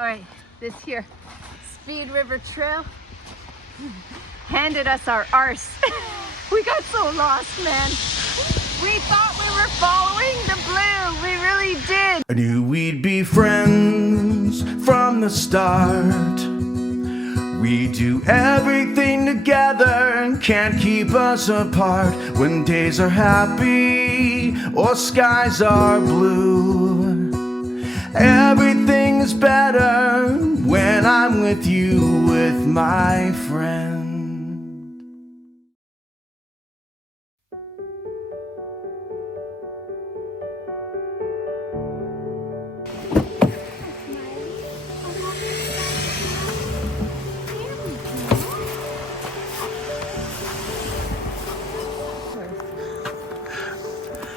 All right, this here, Speed River Trail, handed us our arse. We got so lost, man. We thought we were following the blue. We really did. I knew we'd be friends from the start. We do everything together and can't keep us apart. When days are happy or skies are blue, everything is better when I'm with you, with my friend.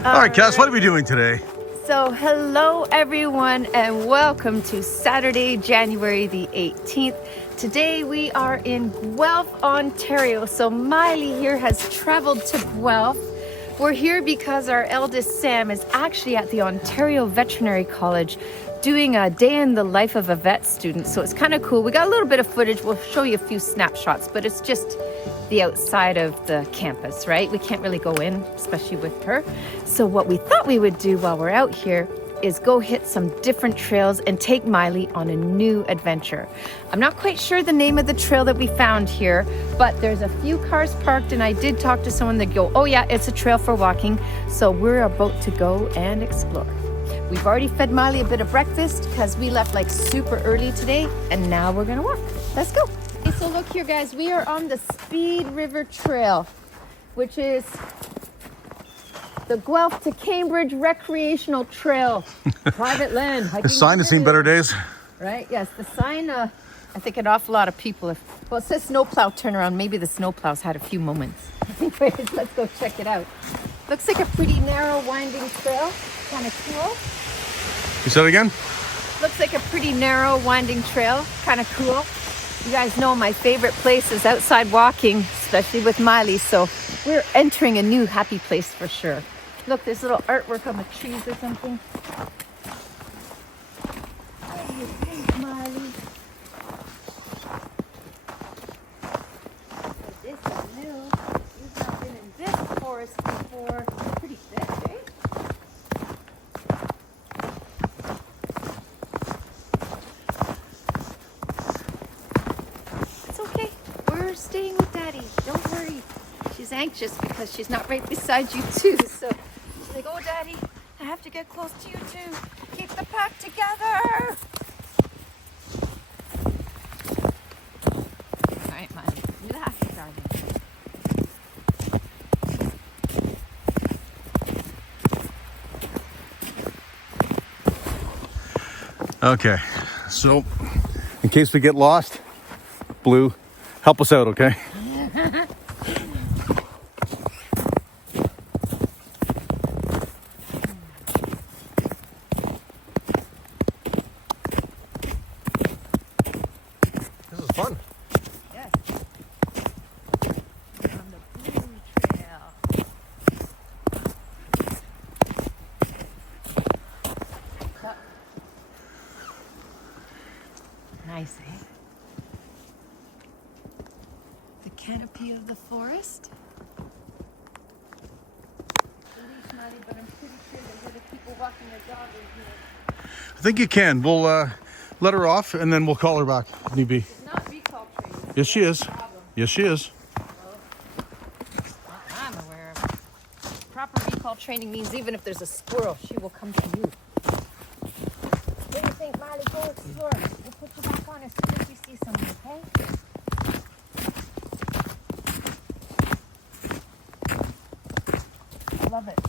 All right, Cass, what are we doing today? So hello everyone and welcome to Saturday, January the 18th. Today we are in Guelph, Ontario. So Miley here has traveled to Guelph. We're here because our eldest Sam is actually at the Ontario Veterinary College doing a day in the life of a vet student. So it's kind of cool. We got a little bit of footage. We'll show you a few snapshots, but it's just the outside of the campus, right? We can't really go in, especially with her. So what we thought we would do while we're out here is go hit some different trails and take Miley on a new adventure. I'm not quite sure the name of the trail that we found here, but there's a few cars parked and I did talk to someone that go, oh yeah, it's a trail for walking. So we're about to go and explore. We've already fed Miley a bit of breakfast because we left like super early today and now we're gonna walk. Let's go. Okay, so look here guys, we are on the Speed River Trail, which is the Guelph to Cambridge Recreational Trail, private land. The sign has seen better days. Right, yes, the sign, I think an awful lot of people, well it says snowplow turnaround, maybe the snowplows had a few moments. Anyways, let's go check it out. Looks like a pretty narrow winding trail, kind of cool. You said it again? Looks like a pretty narrow winding trail, kind of cool. You guys know my favorite place is outside walking, especially with Miley, so we're entering a new happy place for sure. Look, there's little artwork on the trees or something. What do you think, Miley? This is new. You've not been in this forest before. Pretty thick, eh? It's okay. We're staying with Daddy. Don't worry. She's anxious because she's not right beside you too. So she's like, oh Daddy, I have to get close to you too. Keep the pack together. All right, Miley. Relax, darling. Okay, so in case we get lost, Blue, help us out, okay? This is fun. Yes. On the blue trail. Nice, eh? The canopy of the forest. But I'm pretty sure that other people walking their dog in here. I think you can. We'll let her off and then we'll call her back if need be. She's not recall trained. Yes, she is. Yes, she is. I'm aware of it. Proper recall training means even if there's a squirrel, she will come to you. What do you think, Miley? Go explore. We'll put you back on as soon as we see something, okay? I love it.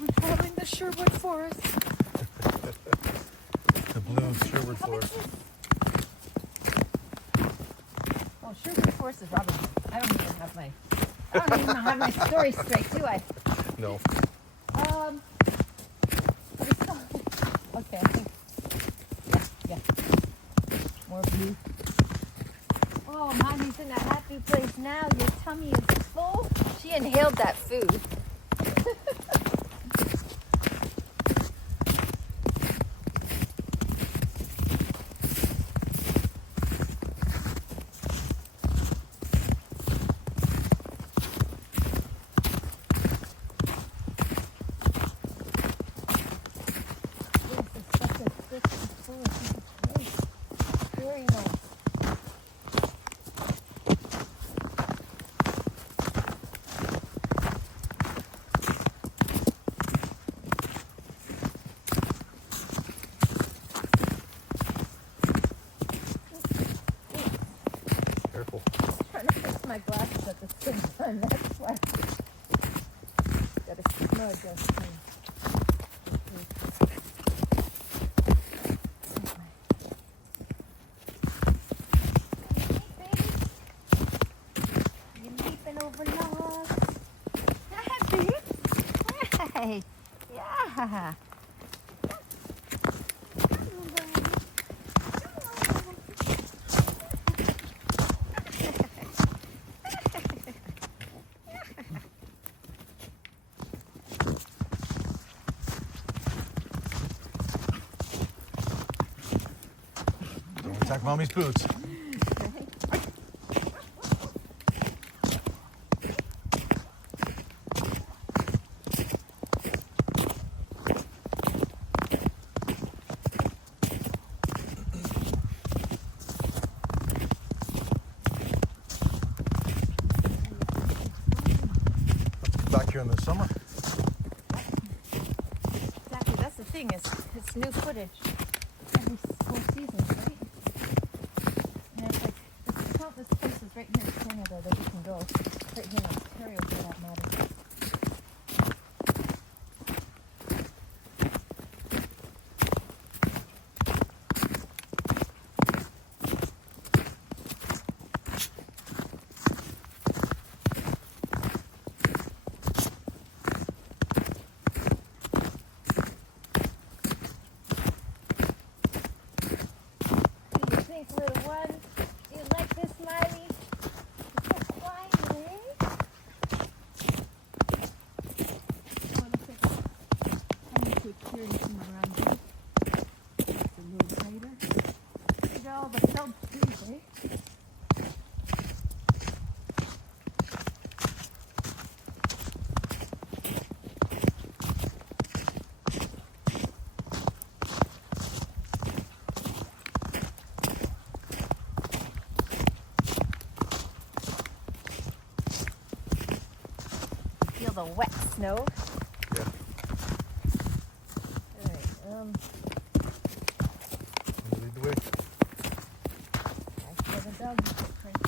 We're traveling the Sherwood Forest. The blue Sherwood Forest. Oh, Sherwood Forest is Robin Hood. I don't even have my story straight, do I? No. But it's still, okay, I think, yeah. More blue. Oh, Mommy's in a happy place now. Your tummy is full. She inhaled that food. on, that's why. Got a smudge of some. You leaping over logs? Hey, yeah. Don't attack mommy's boots. Back here in the summer. Exactly, that's the thing, is it's new footage every 4 seasons, right? And it's like, there's countless places right here in Canada that you can go. Right here in Ontario for that matter. Little one, do you like this, Miley? It's so quiet, eh? Oh, it looks like I'm going to hearing from around here. It's a little brighter. Look at all the felled trees, eh? Feel the wet snow. Yeah. Alright, Lead the way. I feel the dog footprint.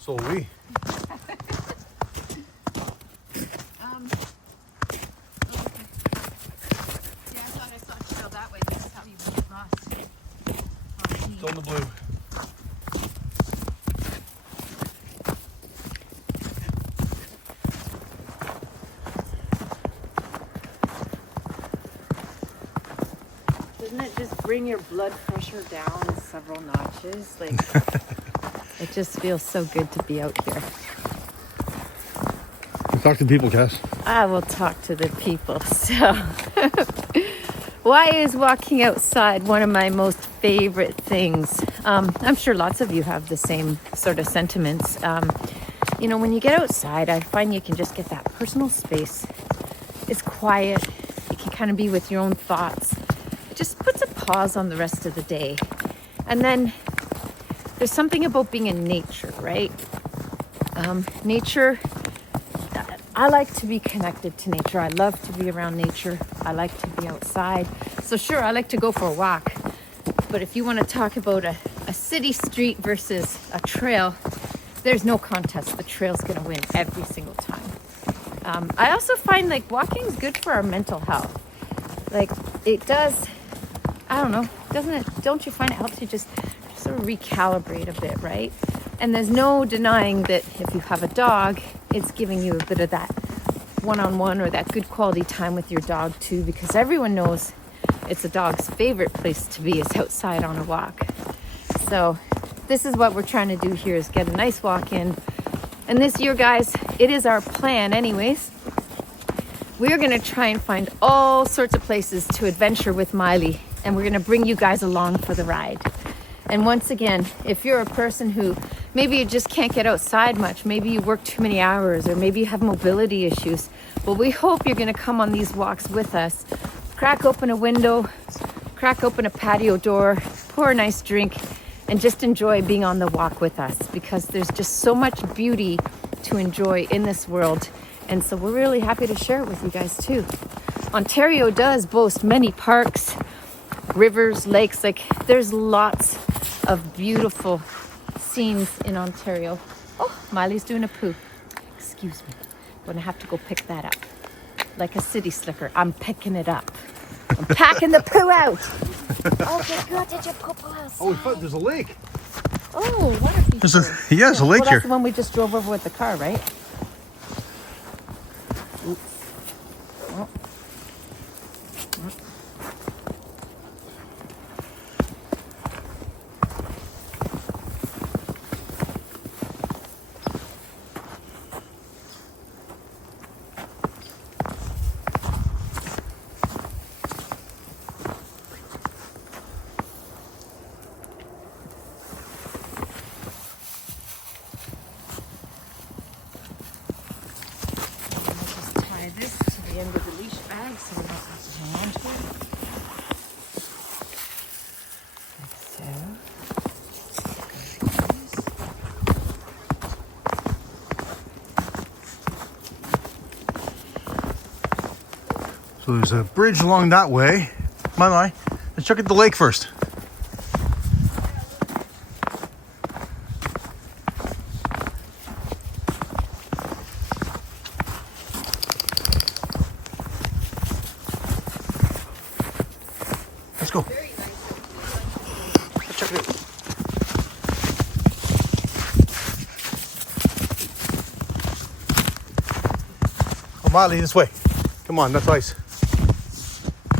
So are we. Okay. Yeah, I thought I saw a trail that way. This is how you would get lost. Still in the blue. Doesn't it just bring your blood pressure down several notches? Like, it just feels so good to be out here. Talk to people, Cass. I will talk to the people. So, why is walking outside one of my most favorite things? I'm sure lots of you have the same sort of sentiments. You know, when you get outside, I find you can just get that personal space. It's quiet. You can kind of be with your own thoughts. It just puts a pause on the rest of the day. And then there's something about being in nature, right? Nature, I like to be connected to nature. I love to be around nature. I like to be outside. So sure, I like to go for a walk. But if you want to talk about a city street versus a trail, there's no contest. The trail's going to win every single time. I also find like walking is good for our mental health. Like it does, I don't know, doesn't it? Don't you find it helps you just sort of recalibrate a bit, right? And there's no denying that if you have a dog, it's giving you a bit of that one-on-one or that good quality time with your dog too, because everyone knows it's a dog's favorite place to be is outside on a walk. So this is what we're trying to do here, is get a nice walk in. And this year, guys, it is our plan anyways. We're going to try and find all sorts of places to adventure with Miley, and we're going to bring you guys along for the ride. And once again, if you're a person who maybe you just can't get outside much, maybe you work too many hours, or maybe you have mobility issues, well, we hope you're going to come on these walks with us. Crack open a window, crack open a patio door, pour a nice drink, and just enjoy being on the walk with us, because there's just so much beauty to enjoy in this world. And so we're really happy to share it with you guys too. Ontario does boast many parks, rivers, lakes. Like there's lots of beautiful scenes in Ontario. Oh, Miley's doing a poo. Excuse me. Gonna have to go pick that up. Like a city slicker, I'm picking it up. I'm packing the poo out. Okay, good. Did you poo outside? Oh, we found there's a lake. Oh, water feature. There's a lake Well, here. that's the one we just drove over with the car, right? Oops. Oh. This to the end of the leash bag so we don't have to hang on to it. Like so. So there's a bridge along that way. My. Let's check out the lake first. Let's go. Let's check it out. Oh, Miley, this way. Come on, that's ice.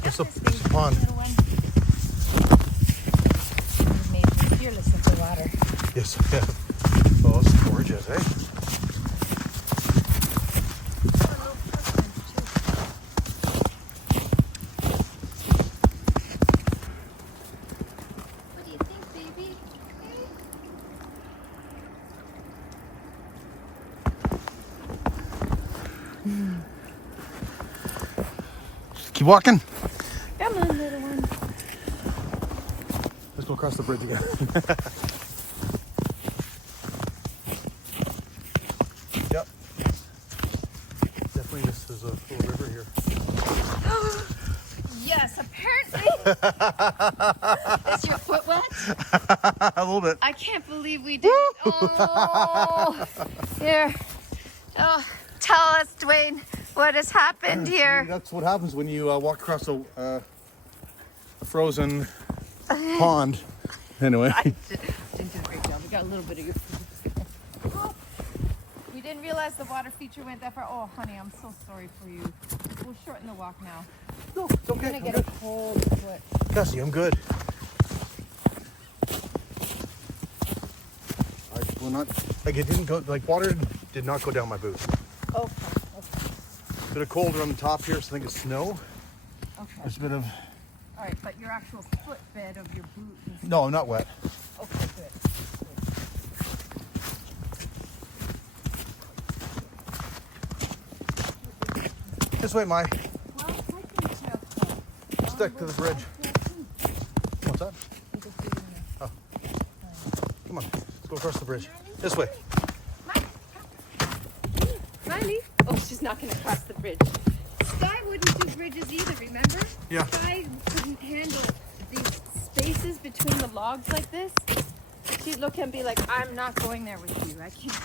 It's a pond. Made me fearless of the water. Yes, yeah. Oh, it's gorgeous, eh? What do you think, baby? Keep walking. Come on, little one. Let's go across the bridge again. Yep. Definitely this is a little river here. Yes, apparently. Is your foot wet? A little bit. I can't believe we did. Oh, here. Oh, tell us, Dwayne, what has happened here. That's what happens when you walk across a frozen pond. Anyway. I didn't do a great job. We got a little bit of your food. Oh, we didn't realize the water feature went that far. Oh, honey, I'm so sorry for you. We'll shorten the walk now. No, it's You're okay. gonna get a cold foot. Cassie, I'm good. I will not. Like it didn't go. Like water did not go down my boot. Okay, okay, Bit of cold around the top here, so I think it's snow. okay. There's a bit of. All right, but your actual footbed of your boot is No, I'm not wet. okay. Good. This way, Mai. Well, hiking trail club. Stick to the bridge. What's that? Oh. Come on. Let's go across the bridge. This way. Miley? Oh, she's not going to cross the bridge. Sky wouldn't do bridges either, remember? Yeah. Sky couldn't handle these spaces between the logs like this. She'd look and be like, I'm not going there with you. I can't.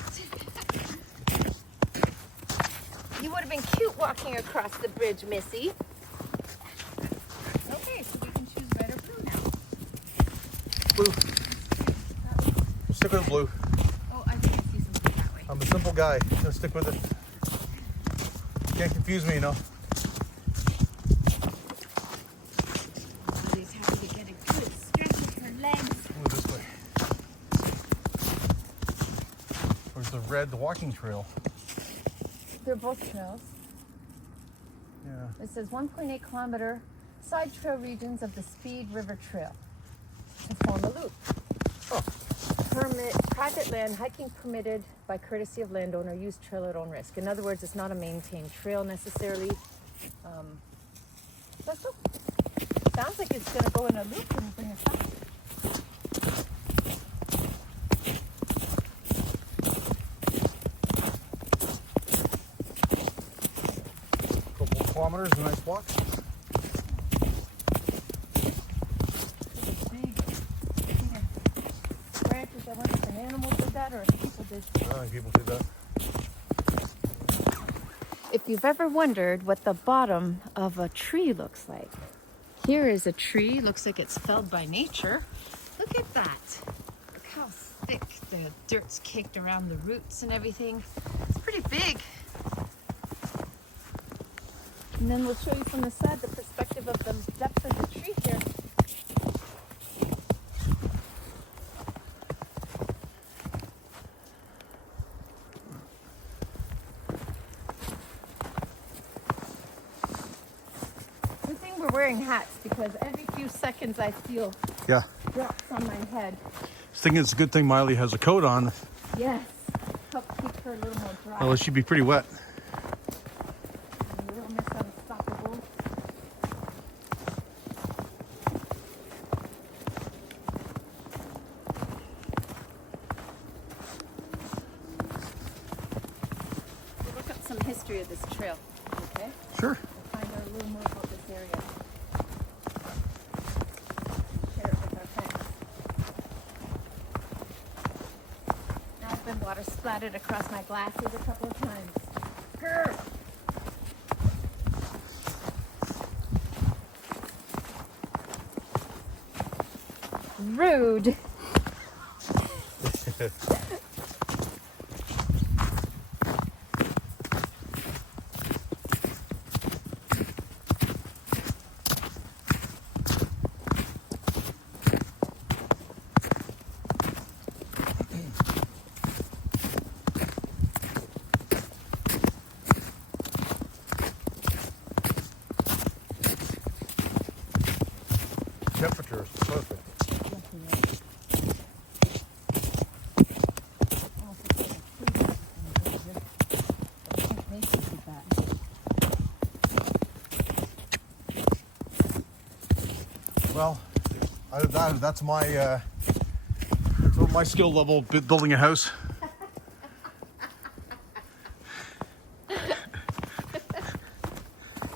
You would have been cute walking across the bridge, Missy. Okay, so we can choose red or blue now. Blue. Stick with the blue. Oh, I think I see something that way. I'm a simple guy. Gonna stick with it. Can't confuse me, you know. Lily's happy to get a good stretch of her legs. Move this way. Where's the red, the walking trail? They're both trails. Yeah. It says 1.8 kilometer side trail regions of the Speed River Trail to form a loop. Oh. Private land, hiking permitted by courtesy of landowner, use trail at own risk. In other words, it's not a maintained trail necessarily. Let's go. Sounds like it's going to go in a loop and bring us back. kilometers, a nice walk. Branches, I wonder if an animal did that or if people did. I think people do that. If you've ever wondered what the bottom of a tree looks like, here is a tree. Looks like it's felled by nature. Look at that. Look how thick the dirt's caked around the roots and everything. It's pretty big. And then we'll show you from the side the perspective of the depth of the tree here. Good thing we're wearing hats because every few seconds I feel Yeah. drops on my head. I think it's a good thing Miley has a coat on. Yes, help keep her a little more dry. Well, she'd be pretty wet. And Little Miss Unstoppable. We'll look up some history of this trail, okay? Sure. We'll find out a little more about this area. Share it with our friends. Now I've been water splattered across my glasses a couple of times. Grr. Rude. Temperature is perfect. Well, that's my my skill level building a house.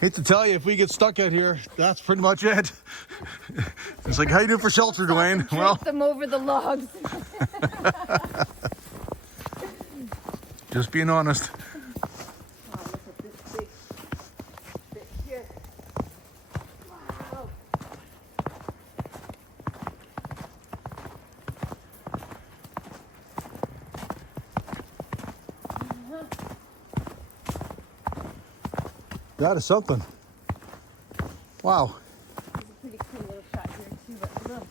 Hate to tell you, if we get stuck out here, that's pretty much it. It's like, how you doing for shelter, Dwayne? Well, Drape them over the logs. just being honest. Oh, look at this big bit here. Wow. That is something. Wow. There's a pretty cool little shot here too, but look,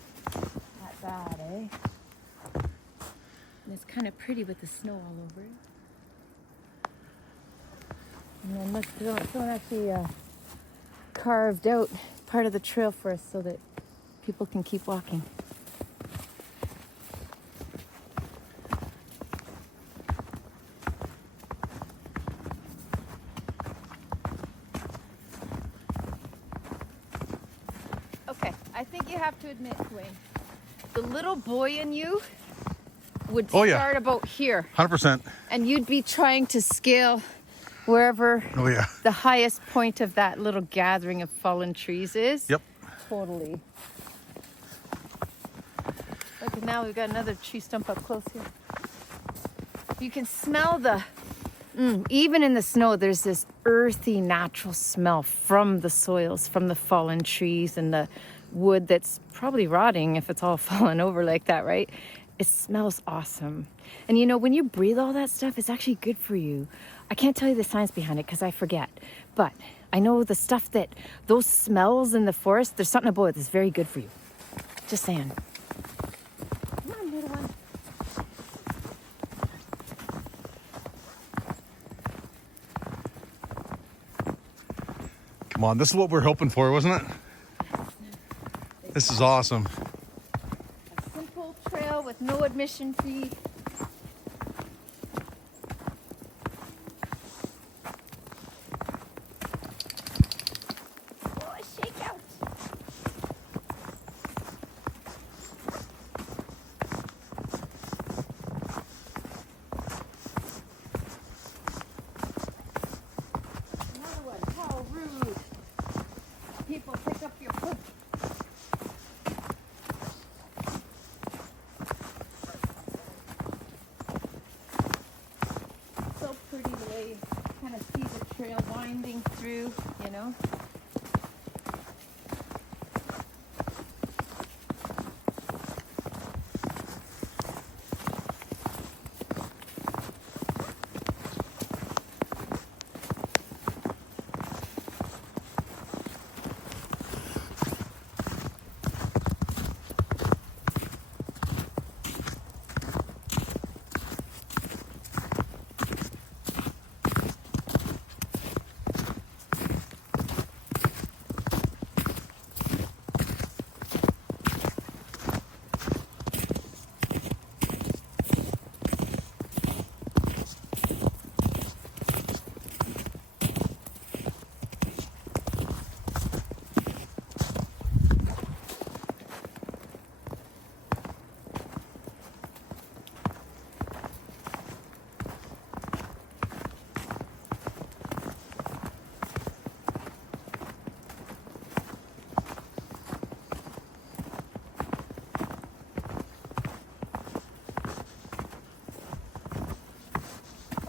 not bad, eh? And it's kind of pretty with the snow all over it. And then look, someone actually carved out part of the trail for us so that people can keep walking. Okay, I think you have to admit, Dwayne, the little boy in you would Oh, yeah. start about here, 100%. and you'd be trying to scale wherever Oh, yeah. the highest point of that little gathering of fallen trees is. Yep. Totally. Look, now we've got another tree stump up close here. You can smell the, even in the snow, there's this earthy, natural smell from the soils, from the fallen trees and the wood that's probably rotting if it's all fallen over like that, right? It smells awesome. And you know, when you breathe all that stuff, it's actually good for you. I can't tell you the science behind it because I forget. But I know the stuff that, those smells in the forest, there's something about it that's very good for you. Just saying. Come on, little one. Come on, this is what we're hoping for, wasn't it? This is awesome. A simple trail with no admission fee. Oh, a shakeout. Another one. How rude. trail winding through, you know.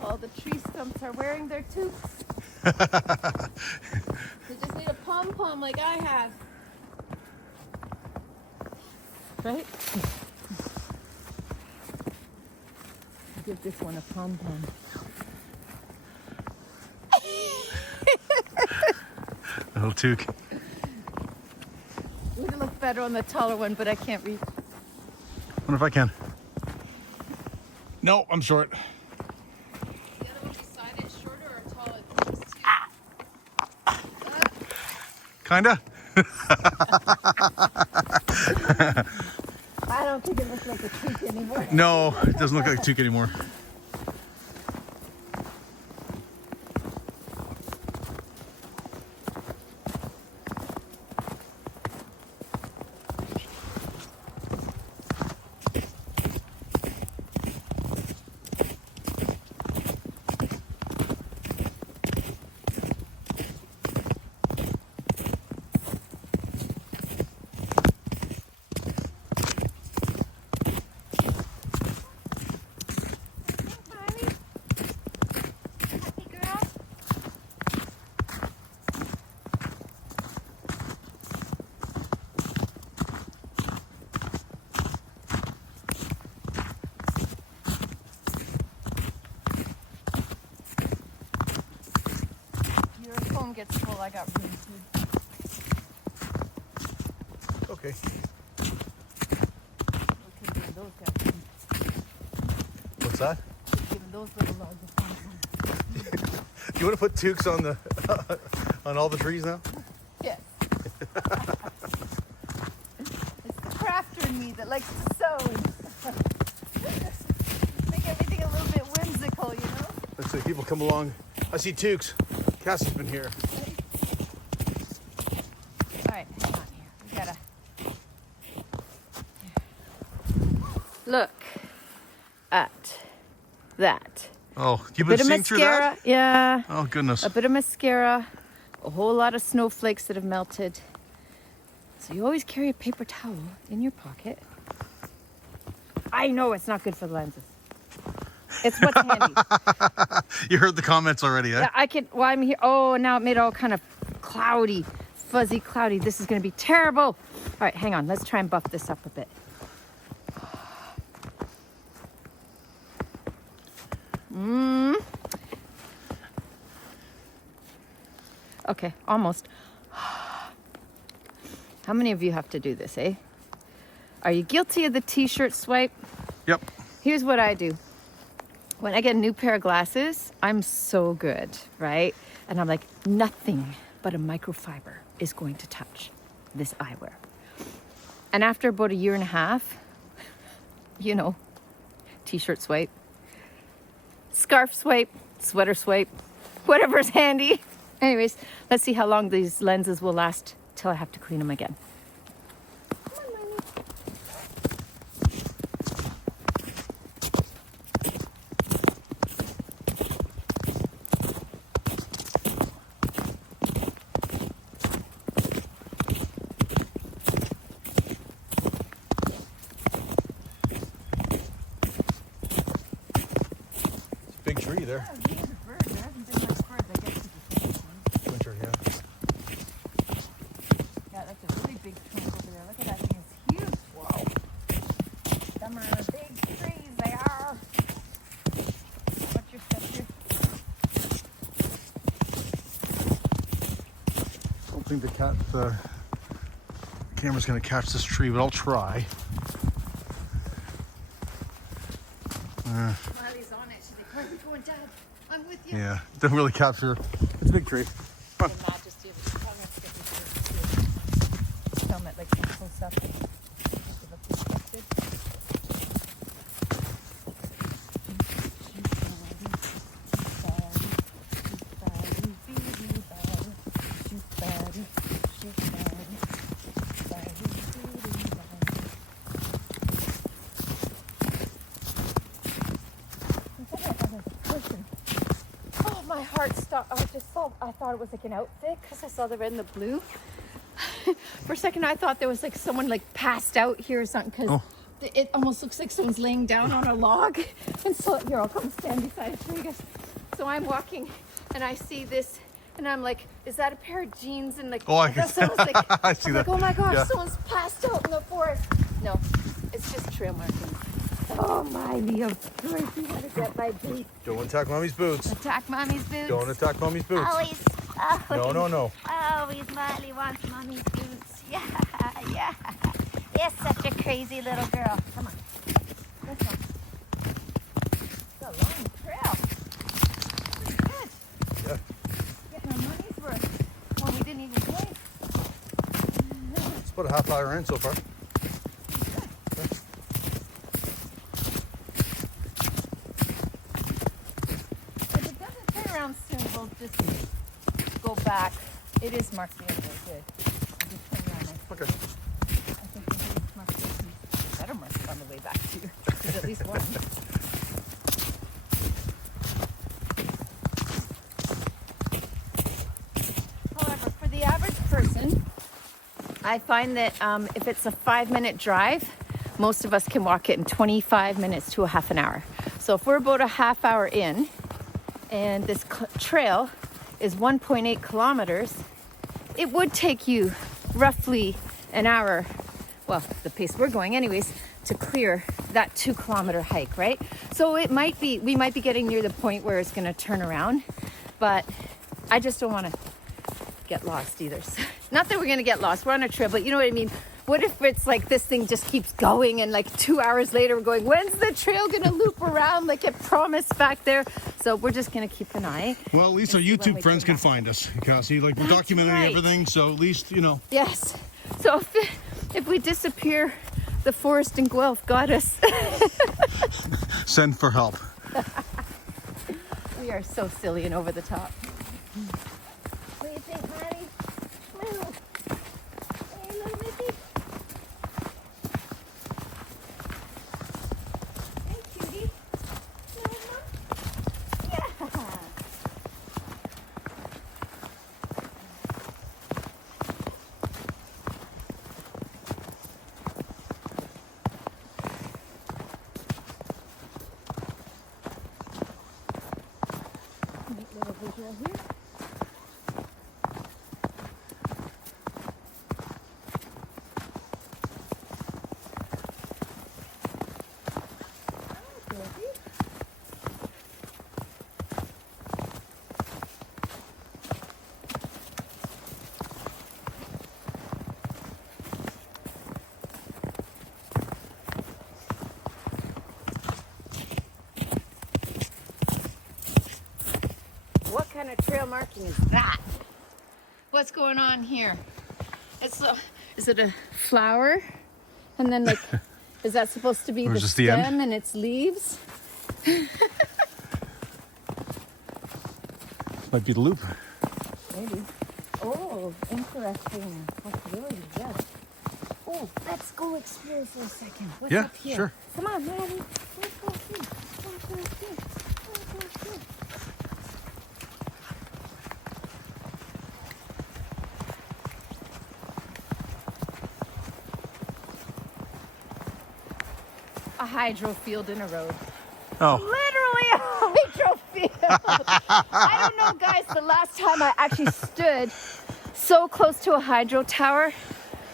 All the tree stumps are wearing their toques. They just need a pom-pom like I have. Right? Give this one a pom-pom. A little toque. Would look better on the taller one, but I can't reach. Wonder if I can. No, I'm short. The other one beside it, shorter or taller? Kinda. I don't think it looks like a toque anymore. No, it doesn't look like a toque anymore. Gets full, I got room too. Okay. Okay, those guys. What's that? Giving those little logs a fun. Do you want to put toques on the on all the trees now? Yes. It's the crafter in me that likes to sew. Make everything a little bit whimsical, you know? Let's see, people come along. I see toques. Cassie's been here. All right, hang on here. We gotta look at that. Oh, you've Bit been of seeing through mascara, that? yeah. Oh, goodness. A bit of mascara, a whole lot of snowflakes that have melted. So you always carry a paper towel in your pocket. I know it's not good for the lenses. It's what's handy. You heard the comments already, eh? Yeah, I can. Well, I'm here. Oh, now it made it all kind of cloudy, fuzzy, cloudy. This is going to be terrible. All right, hang on. Let's try and buff this up a bit. Okay, almost. How many of you have to do this, eh? Are you guilty of the t-shirt swipe? Yep. Here's what I do. When I get a new pair of glasses, I'm so good, right? And I'm like, nothing but a microfiber is going to touch this eyewear. And after about a year and a half, you know, t-shirt swipe, scarf swipe, sweater swipe, whatever's handy. Anyways, let's see how long these lenses will last till I have to clean them again. Come on, Miley. Big tree there. Oh, here's a bird. There hasn't been much birds. I guess it's really big trunk over there. Look at that thing. It's huge. Wow. Them are big trees. They are. Watch your step here. I don't think the camera's gonna catch this tree, but I'll try. Miley's on it. She's like, where are we going, Dad? I'm with you. Yeah, didn't really capture. It's a big tree. The majesty of it. Probably have to get this here. Film it like some close up. Make it look respected. Oh, my heart stopped. I thought it was like an outfit because I saw the red and the blue. For a second, I thought there was like someone like passed out here or something because it almost looks like someone's laying down on a log. And so here, I'll come stand beside a tree. So I'm walking and I see this and I'm like, is that a pair of jeans? And like, I like, I see that. like, oh my gosh, Yeah. someone's passed out in the forest. No, it's just trail markings. Oh, Miley, of course you gotta get my boots. Don't attack mommy's boots. Attack mommy's boots. Don't attack mommy's boots. Always. No. Always Miley wants mommy's boots. Yeah. You're such a crazy little girl. Come on. This one. It's a long trail. Pretty good. Yeah. Getting our money's worth. Well, we didn't even play. It's about a half hour in so far. If it doesn't turn around soon, we'll just go back. It is marked the other way, good. We'll just turn around and Okay. I think we mark it. Better mark it on the way back too. There's at least one. However, for the average person, I find that if it's a 5-minute drive, most of us can walk it in 25 minutes to a half an hour. So if we're about a half hour in and this trail is 1.8 kilometers, it would take you roughly an hour, well, the pace we're going anyways, to clear that 2-kilometer hike, right? So we might be getting near the point where it's gonna turn around, but I just don't wanna get lost either. So, not that we're gonna get lost, we're on a trail, but you know what I mean? What if it's like this thing just keeps going and like 2 hours later we're going, when's the trail gonna loop around like it promised back there? So we're just gonna keep an eye. Well, at least our YouTube friends can find us, Cassie. Like, we're documenting right. everything, so at least, you know. Yes. So if we disappear, the forest in Guelph got us. Send for help. We are so silly and over the top. What do you think, Miley? Move. Hey, little Missy. Hey, cutie. Yeah. Neat little visual here. What kind of trail marking is that? What's going on here? Is it a flower? And then like, is that supposed to be Or the just the end? stem and its leaves? Might be the loop. Maybe. Oh, interesting possibility, yes. Oh, let's go explore for a second. What's Yeah, up here? sure. Come on, Miley. Let's go see. Let's go see. Let's go see. A hydro field in a road. Oh, Literally a hydro field. I don't know, guys. The last time I actually stood so close to a hydro tower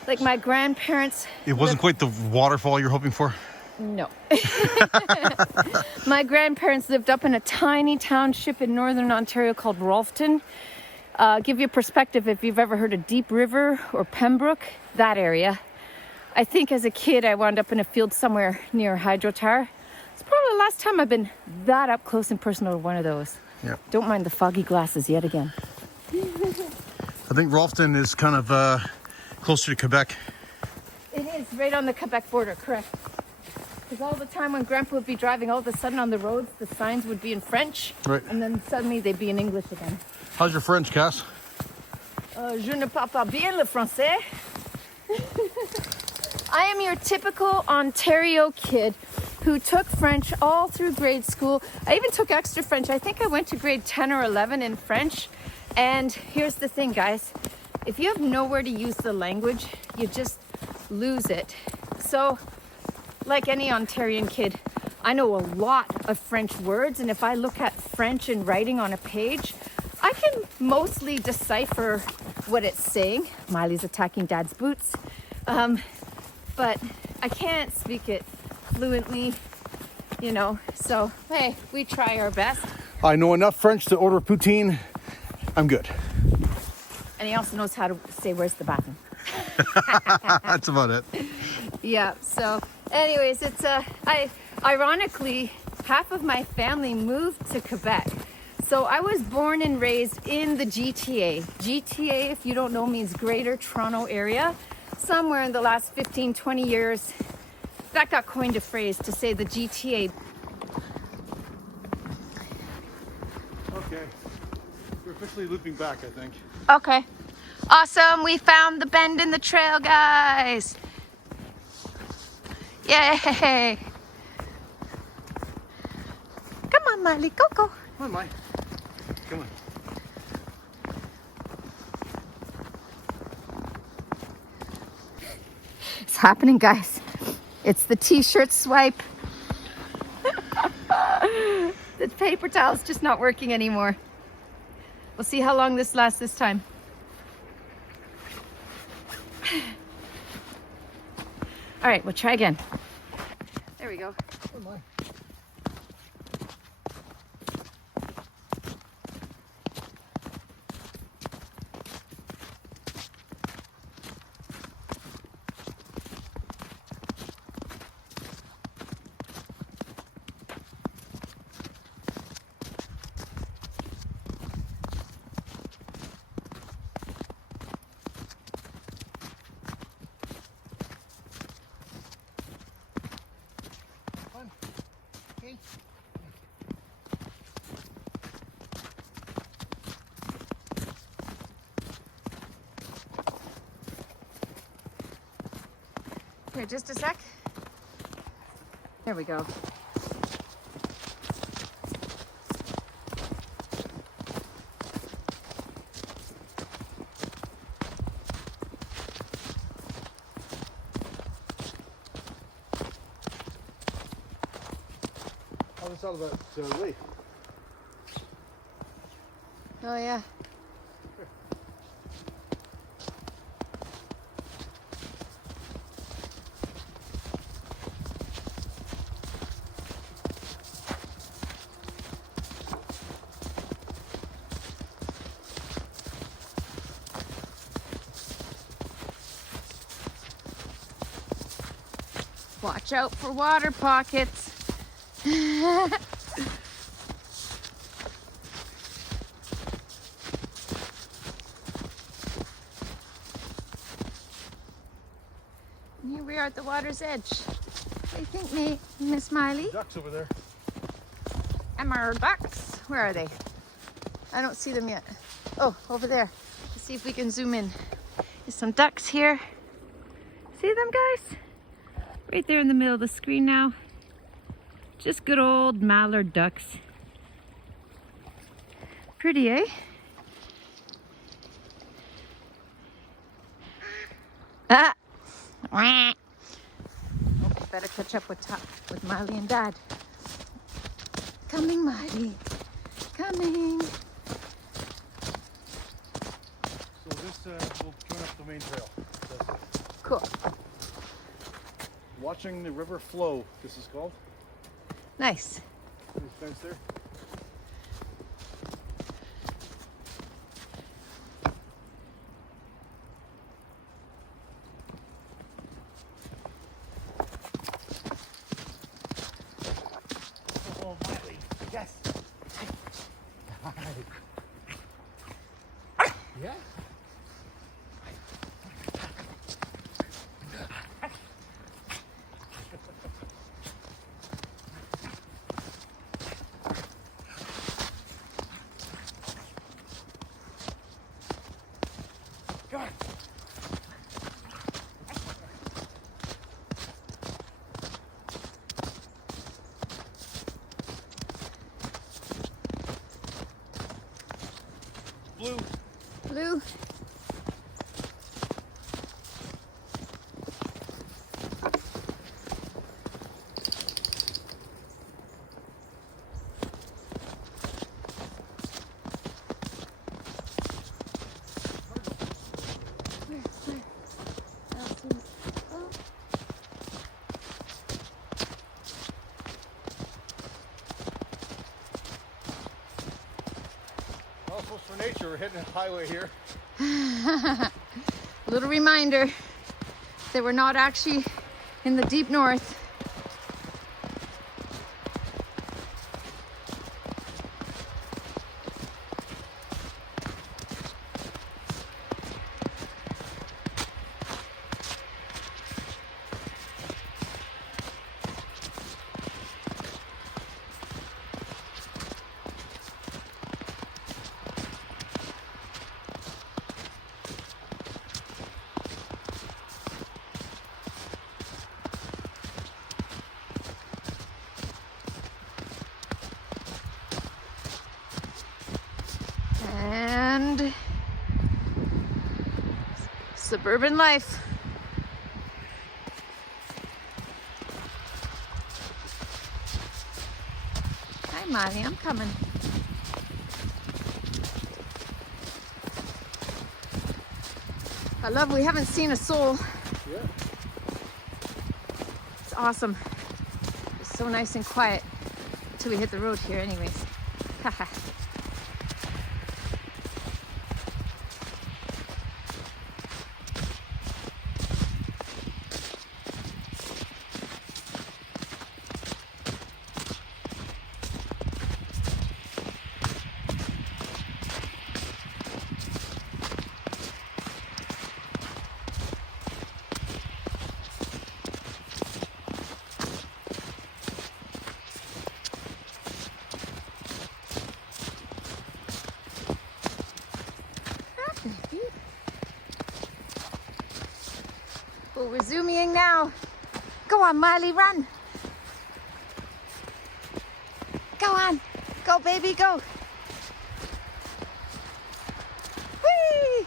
Like my grandparents. It wasn't quite the waterfall you're hoping for? No. My grandparents lived up in a tiny township in northern Ontario called Rolfton. Give you perspective if you've ever heard of Deep River or Pembroke, that area. I think as a kid I wound up in a field somewhere near a hydro tower. It's probably the last time I've been that up close and personal to one of those. Yeah. Don't mind the foggy glasses yet again. I think Rolfton is kind of closer to Quebec. It is right on the Quebec border, correct. Because all the time when Grandpa would be driving, all of a sudden on the roads, the signs would be in French. Right. And then suddenly they'd be in English again. How's your French, Cass? Je ne parle pas bien le français. I am your typical Ontario kid who took French all through grade school. I even took extra French. I think I went to grade 10 or 11 in French. And here's the thing, guys. If you have nowhere to use the language, you just lose it. So, like any Ontarian kid, I know a lot of French words. And if I look at French and writing on a page, I can mostly decipher what it's saying. Miley's attacking Dad's boots. But I can't speak it fluently, you know. So, hey, we try our best. I know enough French to order poutine. I'm good. And he also knows how to say, where's the bathroom? That's about it. Yeah, so anyways, it's ironically, half of my family moved to Quebec. So I was born and raised in the GTA. GTA, if you don't know, means Greater Toronto Area. Somewhere in the last 15, 20 years, that got coined a phrase to say the GTA. Okay. We're officially looping back, I think. Okay. Awesome, we found the bend in the trail, guys. Yay. Come on, Miley, go. Come on, Mike. Come on. It's happening, guys. It's the t-shirt swipe. The paper towel's just not working anymore. We'll see how long this lasts this time. All right, we'll try again. There we go. Oh my. Okay. Here, just a sec. There we go. How was all about Lee? Oh yeah. Watch out for water pockets. Here we are at the water's edge. What do you think, Miss Miley? Ducks over there. And our ducks? Where are they? I don't see them yet. Oh, over there. Let's see if we can zoom in. There's some ducks here. See them, guys? Right there in the middle of the screen now. Just good old mallard ducks. Pretty, eh? Ah! Oh, better catch up with Miley and Dad. Coming, Miley. Coming. So this will join up the main trail. Cool. Watching the river flow, this is called. Nice. There's fence there. Oh, Miley. Yes. Yeah. Come on. Blue. Blue. Also for nature, we're hitting a highway here. Little reminder that we're not actually in the deep north. And suburban life. Hi, Miley, I'm coming. I love we haven't seen a soul. Yeah. It's awesome. It's so nice and quiet until we hit the road here anyways. Haha. Well, we're zooming in now. Go on, Miley, run. Go on. Go, baby, go. Whee!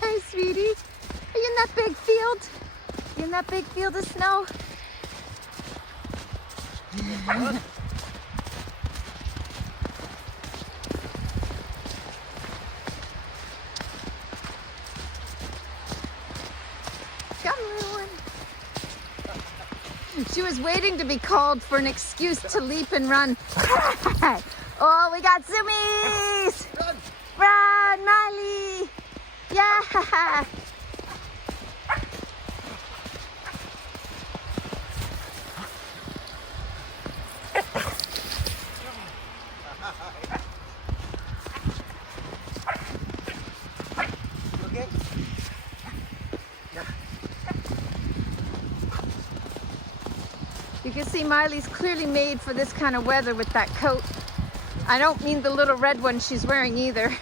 Hi, sweetie. Are you in that big field? You in that big field of snow? Come, little one. She was waiting to be called for an excuse to leap and run. Oh, we got zoomies! Run, Miley! Yeah! Okay. You can see Miley's clearly made for this kind of weather with that coat. I don't mean the little red one she's wearing either.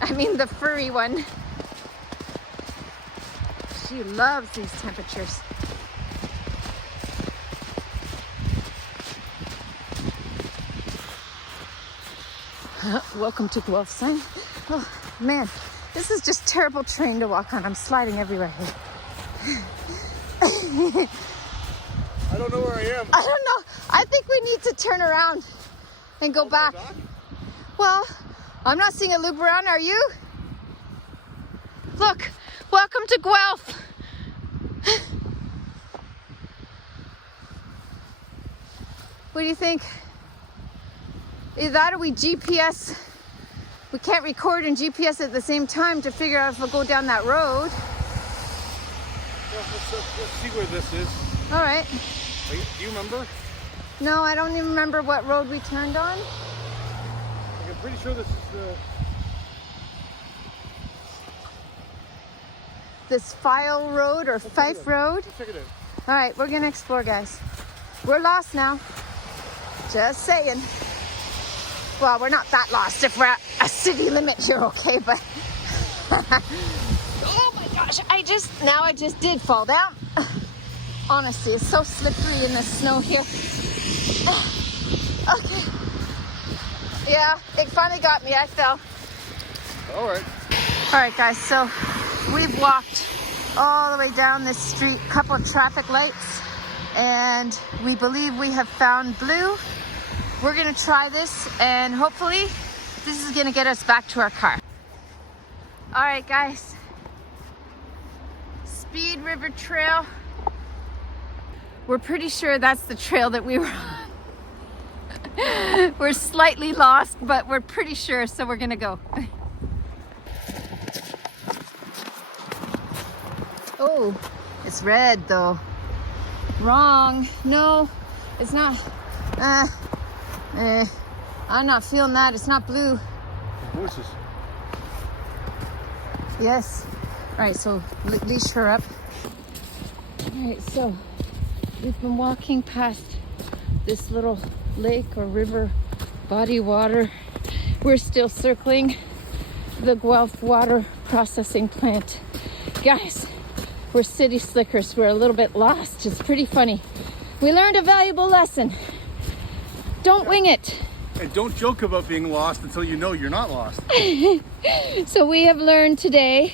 I mean the furry one. She loves these temperatures. Welcome to Guelph sign. Oh man, this is just terrible terrain to walk on. I'm sliding everywhere here. I don't know where I am. I don't know. I think we need to turn around and go back. Well, I'm not seeing a loop around, are you? Look, welcome to Guelph. What do you think? Either that or we GPS. We can't record and GPS at the same time to figure out if we'll go down that road. Well, let's see where this is. All right. Do you remember? No, I don't even remember what road we turned on. I'm pretty sure this is This File Road or Fife Road. Let's check it out. All right, we're gonna explore, guys. We're lost now. Just saying. Well, we're not that lost if we're at a city limit here, okay? But oh my gosh, I just did fall down. Honestly, it's so slippery in the snow here. Okay. Yeah, it finally got me. I fell. All right. All right, guys, so we've walked all the way down this street, couple of traffic lights, and we believe we have found blue. We're gonna try this, and hopefully this is gonna get us back to our car. All right, guys. Speed River Trail. We're pretty sure that's the trail that we were on. We're slightly lost, but we're pretty sure, so we're gonna go. Oh, it's red though. Wrong. No, it's not. I'm not feeling that. It's not blue. Voices. Yes. All right, so leash her up. All right, so we've been walking past this little lake or river, body of water. We're still circling the Guelph water processing plant. Guys, we're city slickers. We're a little bit lost. It's pretty funny. We learned a valuable lesson. Don't wing it. And don't joke about being lost until you know you're not lost. So we have learned today,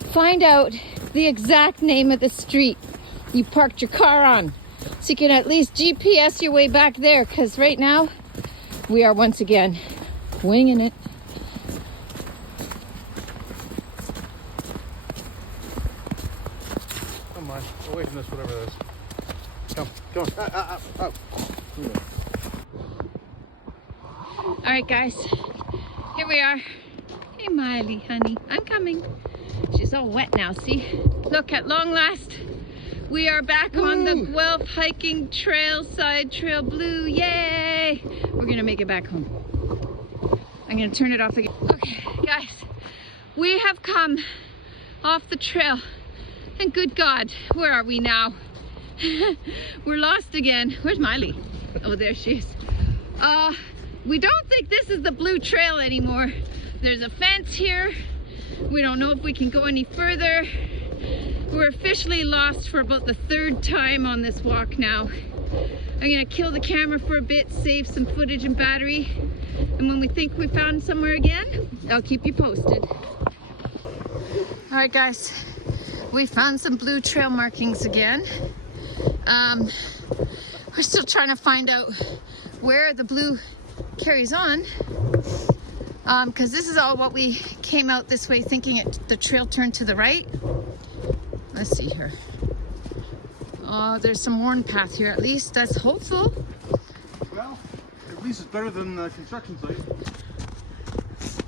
find out the exact name of the street you parked your car on, so you can at least GPS your way back there, because right now we are once again winging it. Come on, away from this, whatever it is. Come on. All right, guys, here we are. Hey, Miley, honey, I'm coming. She's all wet now, see? Look, at long last, we are back on the Guelph hiking trail, side trail blue, yay! We're gonna make it back home. I'm gonna turn it off again. Okay, guys, we have come off the trail, and good God, where are we now? We're lost again. Where's Miley? Oh, there she is. We don't think this is the blue trail anymore. There's a fence here. We don't know if we can go any further. We're officially lost for about the third time on this walk now. I'm gonna kill the camera for a bit, save some footage and battery. And when we think we found somewhere again, I'll keep you posted. All right, guys, we found some blue trail markings again. We're still trying to find out where the blue carries on, because this is all what we came out this way thinking the trail turned to the right. Let's see here. Oh, there's some worn path here, at least that's hopeful. Well, at least it's better than the construction site.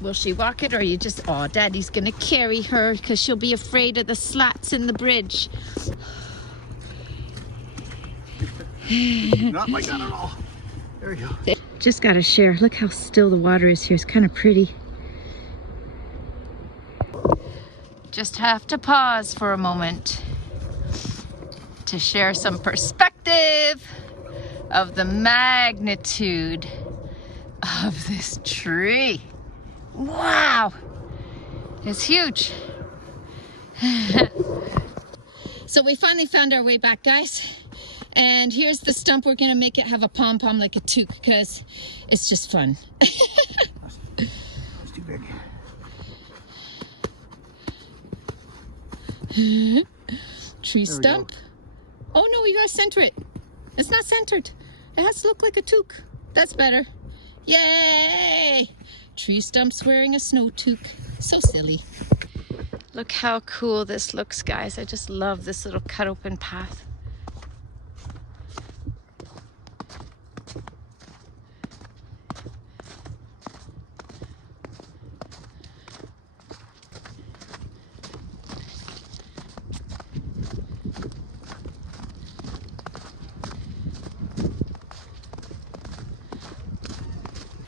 Will she walk it, or are you just, oh, Daddy's gonna carry her because she'll be afraid of the slats in the bridge. Not like that at all. There we go. Just gotta share. Look how still the water is here. It's kind of pretty. Just have to pause for a moment to share some perspective of the magnitude of this tree. Wow, it's huge. So we finally found our way back, guys. And here's the stump. We're gonna make it have a pom-pom like a toque because it's just fun. big. Tree stump. Oh no, you gotta center it. It's not centered. It has to look like a toque. That's better. Yay! Tree stump's wearing a snow toque. So silly. Look how cool this looks, guys. I just love this little cut open path.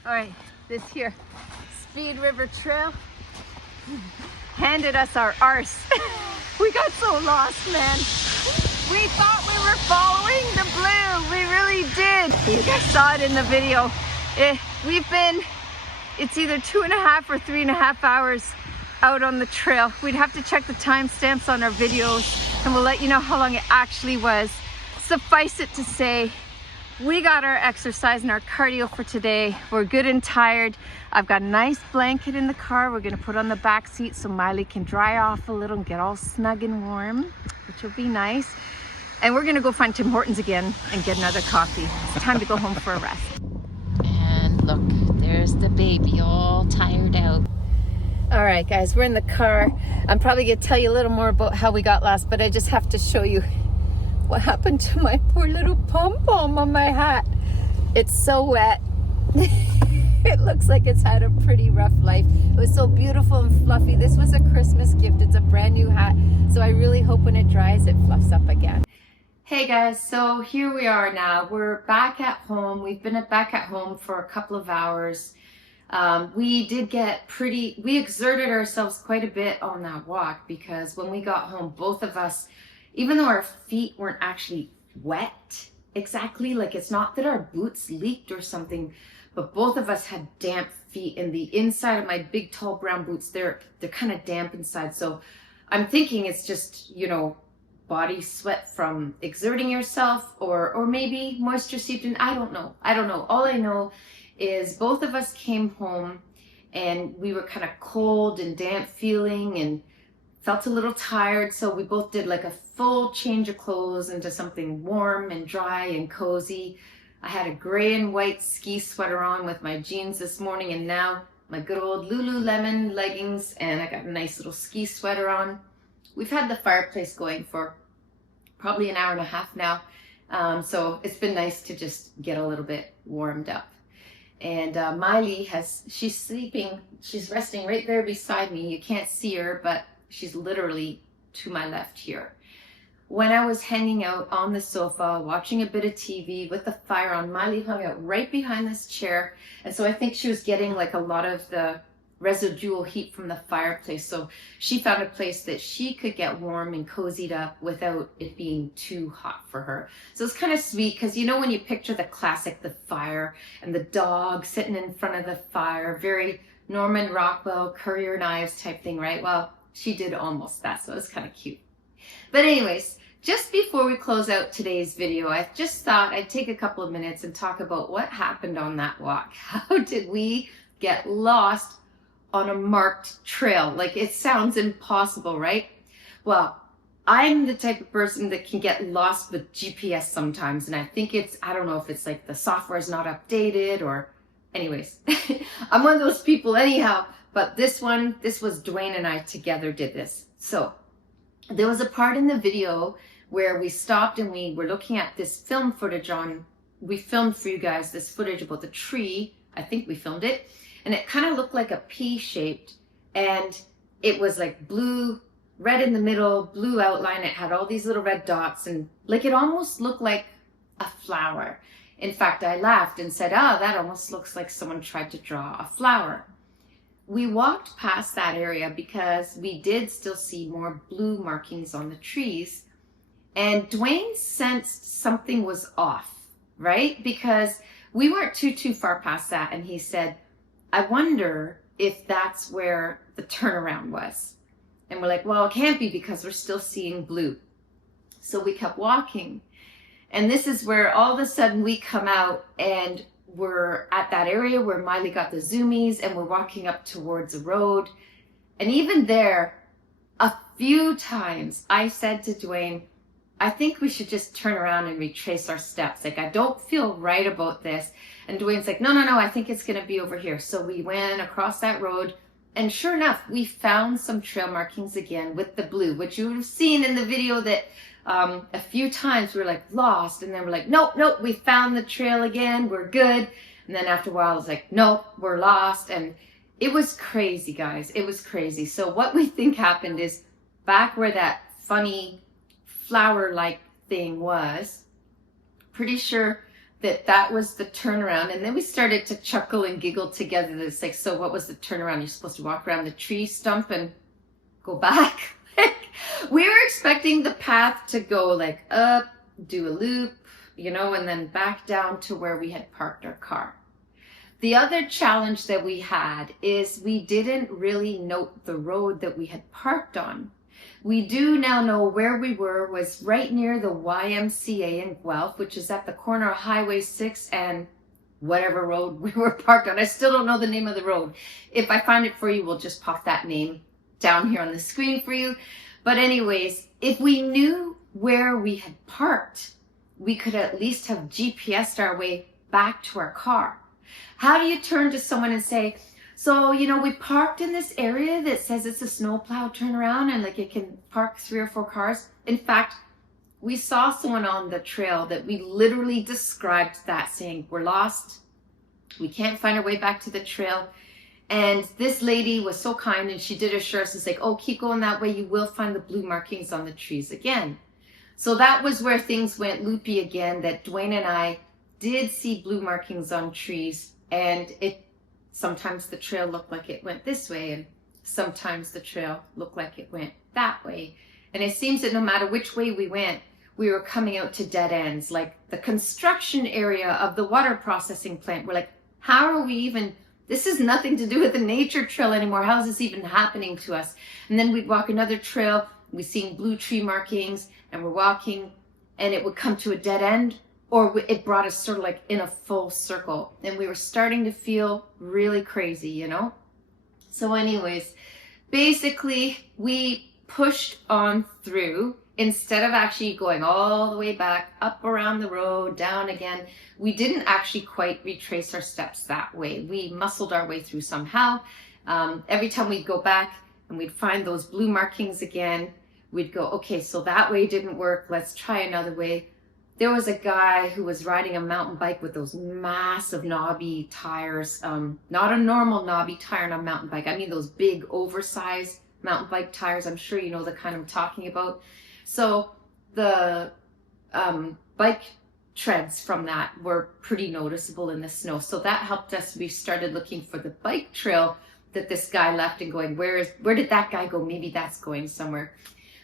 All right, this here, Speed River Trail, handed us our arse. We got so lost, man. We thought we were following the blue. We really did. You guys saw it in the video. It's either 2.5 or 3.5 hours out on the trail. We'd have to check the timestamps on our videos and we'll let you know how long it actually was. Suffice it to say, we got our exercise and our cardio for today. We're good and tired. I've got a nice blanket in the car. We're gonna put on the back seat so Miley can dry off a little and get all snug and warm, which will be nice. And we're gonna go find Tim Hortons again and get another coffee. It's time to go home for a rest. And look, there's the baby all tired out. All right, guys, we're in the car. I'm probably gonna tell you a little more about how we got lost, but I just have to show you what happened to my poor little pom-pom on my hat. It's so wet. It looks like it's had a pretty rough life. It was so beautiful and fluffy. This was a Christmas gift. It's a brand new hat. So I really hope when it dries, it fluffs up again. Hey guys, so here we are now. We're back at home. We've been back at home for a couple of hours. We exerted ourselves quite a bit on that walk because when we got home, both of us, even though our feet weren't actually wet exactly, like it's not that our boots leaked or something, but both of us had damp feet, and the inside of my big tall brown boots, they're kind of damp inside. So I'm thinking it's just, you know, body sweat from exerting yourself or maybe moisture seeped in. I don't know. All I know is both of us came home and we were kind of cold and damp feeling and felt a little tired, so we both did like a full change of clothes into something warm and dry and cozy. I had a gray and white ski sweater on with my jeans this morning, and now my good old Lululemon leggings, and I got a nice little ski sweater on. We've had the fireplace going for probably an hour and a half now, so it's been nice to just get a little bit warmed up. And Miley she's sleeping, she's resting right there beside me. You can't see her, but she's literally to my left here. When I was hanging out on the sofa, watching a bit of TV with the fire on, Miley hung out right behind this chair. And so I think she was getting like a lot of the residual heat from the fireplace. So she found a place that she could get warm and cozied up without it being too hot for her. So it's kind of sweet because, you know, when you picture the classic, the fire and the dog sitting in front of the fire, very Norman Rockwell, Currier Knives type thing, right? Well, she did almost that, so it's kind of cute. But anyways, just before we close out today's video, I just thought I'd take a couple of minutes and talk about what happened on that walk. How did we get lost on a marked trail? Like, it sounds impossible, right? Well, I'm the type of person that can get lost with GPS sometimes, and I think I don't know if it's like the software is not updated or anyways. I'm one of those people anyhow, but this was Dwayne and I together did this. So there was a part in the video where we stopped and we were looking at this film footage we filmed for you guys this footage about the tree. I think we filmed it, and it kind of looked like a P shaped, and it was like blue, red in the middle, blue outline. It had all these little red dots, and like it almost looked like a flower. In fact, I laughed and said, "Oh, that almost looks like someone tried to draw a flower." We walked past that area because we did still see more blue markings on the trees. And Dwayne sensed something was off, right? Because we weren't too far past that. And he said, "I wonder if that's where the turnaround was." And we're like, well, it can't be because we're still seeing blue. So we kept walking. And this is where all of a sudden we come out and we're at that area where Miley got the zoomies and we're walking up towards the road. And even there, a few times I said to Dwayne, I think we should just turn around and retrace our steps. Like, I don't feel right about this. And Dwayne's like, no, I think it's going to be over here. So we went across that road. And sure enough, we found some trail markings again with the blue, which you would have seen in the video that a few times we were like lost. And then we're like, nope, we found the trail again. We're good. And then after a while, I was like, nope, we're lost. And it was crazy, guys. It was crazy. So what we think happened is back where that funny flower-like thing was, pretty sure that was the turnaround. And then we started to chuckle and giggle together. It's like, so what was the turnaround? You're supposed to walk around the tree stump and go back? We were expecting the path to go like up, do a loop, and then back down to where we had parked our car. The other challenge that we had is we didn't really note the road that we had parked on. We do now know where we were was right near the YMCA in Guelph, which is at the corner of Highway 6 and whatever road we were parked on. I still don't know the name of the road. If I find it for you, we'll just pop that name down here on the screen for you. But anyways, if we knew where we had parked, we could at least have GPSed our way back to our car. How do you turn to someone and say, so, we parked in this area that says it's a snowplow turnaround and like it can park 3 or 4 cars. In fact, we saw someone on the trail that we literally described that saying, we're lost. We can't find our way back to the trail. And this lady was so kind and she did assure us, it's like, oh, keep going that way. You will find the blue markings on the trees again. So that was where things went loopy again, that Dwayne and I did see blue markings on trees, and sometimes the trail looked like it went this way, and sometimes the trail looked like it went that way. And it seems that no matter which way we went, we were coming out to dead ends. Like the construction area of the water processing plant, we're like, how are we even, this is nothing to do with the nature trail anymore. How is this even happening to us? And then we'd walk another trail, we'd seen blue tree markings, and we're walking, and it would come to a dead end, or it brought us sort of like in a full circle. And we were starting to feel really crazy, So anyways, basically we pushed on through. Instead of actually going all the way back, up around the road, down again, we didn't actually quite retrace our steps that way. We muscled our way through somehow. Every time we'd go back and we'd find those blue markings again, we'd go, okay, so that way didn't work. Let's try another way. There was a guy who was riding a mountain bike with those massive knobby tires. Not a normal knobby tire on a mountain bike. I mean those big oversized mountain bike tires. I'm sure you know the kind I'm talking about. So the bike treads from that were pretty noticeable in the snow. So that helped us. We started looking for the bike trail that this guy left and going, where did that guy go? Maybe that's going somewhere.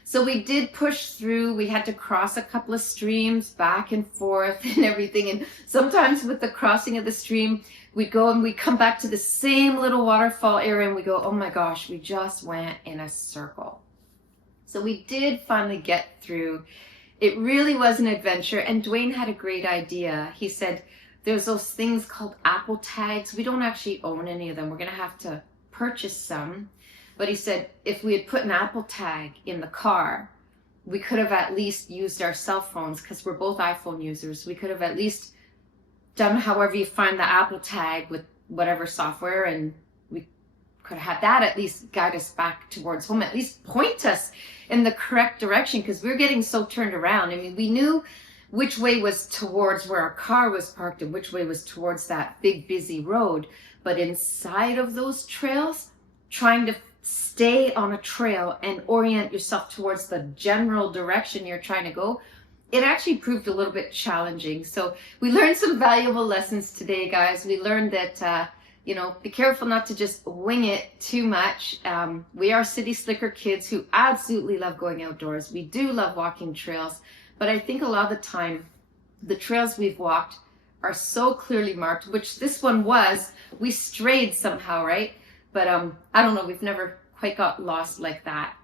So we did push through. We had to cross a couple of streams back and forth and everything. And sometimes with the crossing of the stream, we'd go and we'd come back to the same little waterfall area and we go, oh my gosh, we just went in a circle. So we did finally get through. It really was an adventure. And Dwayne had a great idea. He said, there's those things called Apple tags. We don't actually own any of them. We're going to have to purchase some. But he said, if we had put an Apple tag in the car, we could have at least used our cell phones, because we're both iPhone users. We could have at least done however you find the Apple tag with whatever software, and we could have had that at least guide us back towards home, at least point us in the correct direction, because we were getting so turned around. I mean, we knew which way was towards where our car was parked and which way was towards that big busy road. But inside of those trails, trying to stay on a trail and orient yourself towards the general direction you're trying to go, it actually proved a little bit challenging. So we learned some valuable lessons today, guys. We learned that, be careful not to just wing it too much. We are city slicker kids who absolutely love going outdoors. We do love walking trails, but I think a lot of the time, the trails we've walked are so clearly marked, which this one was. We strayed somehow, right? But I don't know, we've never quite got lost like that.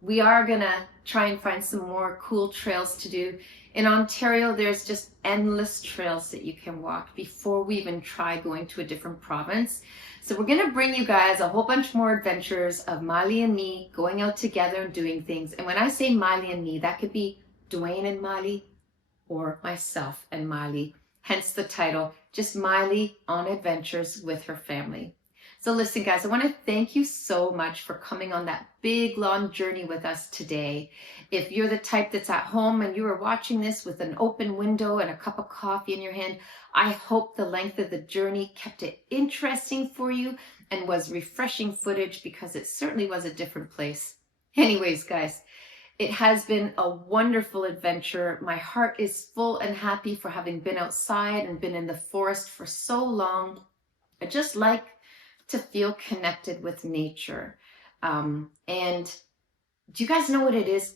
we are gonna try and find some more cool trails to do. In Ontario, there's just endless trails that you can walk before we even try going to a different province. So we're gonna bring you guys a whole bunch more adventures of Miley and me going out together and doing things. And when I say Miley and me, that could be Dwayne and Miley or myself and Miley, hence the title, just Miley on adventures with her family. So listen guys, I want to thank you so much for coming on that big long journey with us today. If you're the type that's at home and you are watching this with an open window and a cup of coffee in your hand, I hope the length of the journey kept it interesting for you and was refreshing footage, because it certainly was a different place. Anyways guys, it has been a wonderful adventure. My heart is full and happy for having been outside and been in the forest for so long. I just like to feel connected with nature. And do you guys know what it is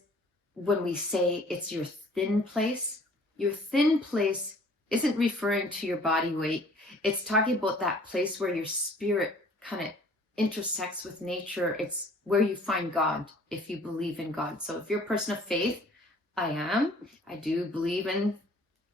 when we say it's your thin place? Your thin place isn't referring to your body weight. It's talking about that place where your spirit kind of intersects with nature. It's where you find God, if you believe in God. So if you're a person of faith, I am. I do believe in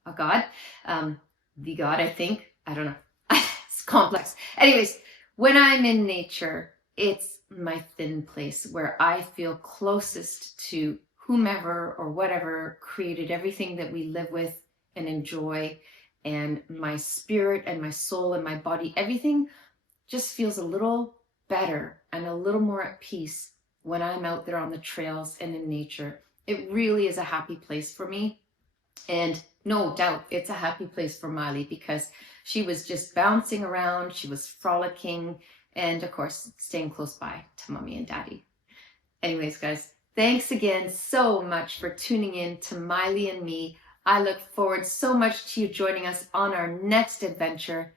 a God. The God, I think. I don't know. It's complex. Anyways, when I'm in nature, it's my thin place where I feel closest to whomever or whatever created everything that we live with and enjoy. And my spirit and my soul and my body, everything just feels a little better and a little more at peace when I'm out there on the trails and in nature. It really is a happy place for me. And no doubt it's a happy place for Miley, because she was just bouncing around, she was frolicking, and of course staying close by to mommy and daddy. Anyways guys, thanks again so much for tuning in to Miley and me. I look forward so much to you joining us on our next adventure.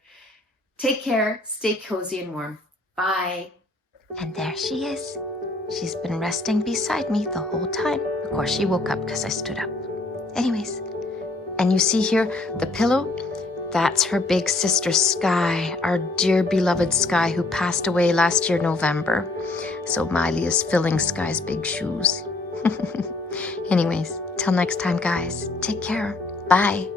Take care, stay cozy and warm. Bye. And there she is. She's been resting beside me the whole time. Of course, she woke up because I stood up. Anyways, and you see here the pillow? That's her big sister Sky, our dear beloved Sky, who passed away last year, November. So Miley is filling Sky's big shoes. Anyways, till next time, guys, take care. Bye.